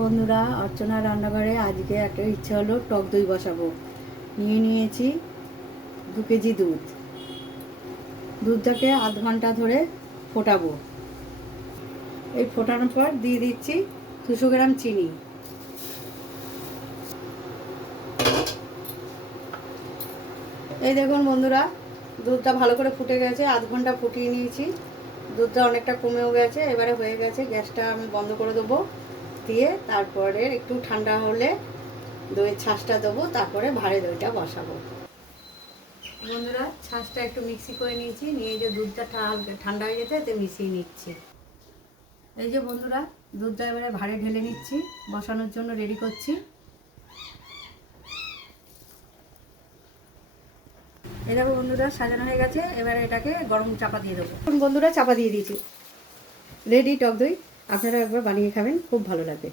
বন্ধুরা অর্চনা রান্নাঘরে আজকে একটা ইচ্ছে হলো টক দই বসাবো। নিয়ে নিয়েছি দু কেজি দুধ। দুধটাকে আধ ঘণ্টা ধরে ফোটাবো। এই ফোটানোর পর দিয়ে দিচ্ছি দুশো গ্রাম চিনি। এই দেখুন বন্ধুরা, দুধটা ভালো করে ফুটে গেছে, আধ ঘণ্টা ফুটিয়ে নিয়েছি। দুধটা অনেকটা কমেও গেছে, এবারে হয়ে গেছে, গ্যাসটা আমি বন্ধ করে দেবো। দিয়ে তারপরে একটু ঠান্ডা হলে দইয়ের ছাঁচটা দেবো, তারপরে ভাড়ে দইটা বসাবো। বন্ধুরা, ছাঁচটা একটু মিক্সি করে নিয়েছি, নিয়ে যে দুধটা ঠান্ডা হয়ে যেতে মিশিয়ে নিচ্ছি। এই যে বন্ধুরা, দুধটা এবারে ভারে ঢেলে নিচ্ছি, বসানোর জন্য রেডি করছি। দেখো বন্ধুরা, সাজানো হয়ে গেছে, এবারে এটাকে গরম চাপা দিয়ে দেবো। বন্ধুরা, চাপা দিয়ে দিয়েছি। রেডি টক দই। আপনারা একবার বানিয়ে খাবেন খুব ভালো লাগবে।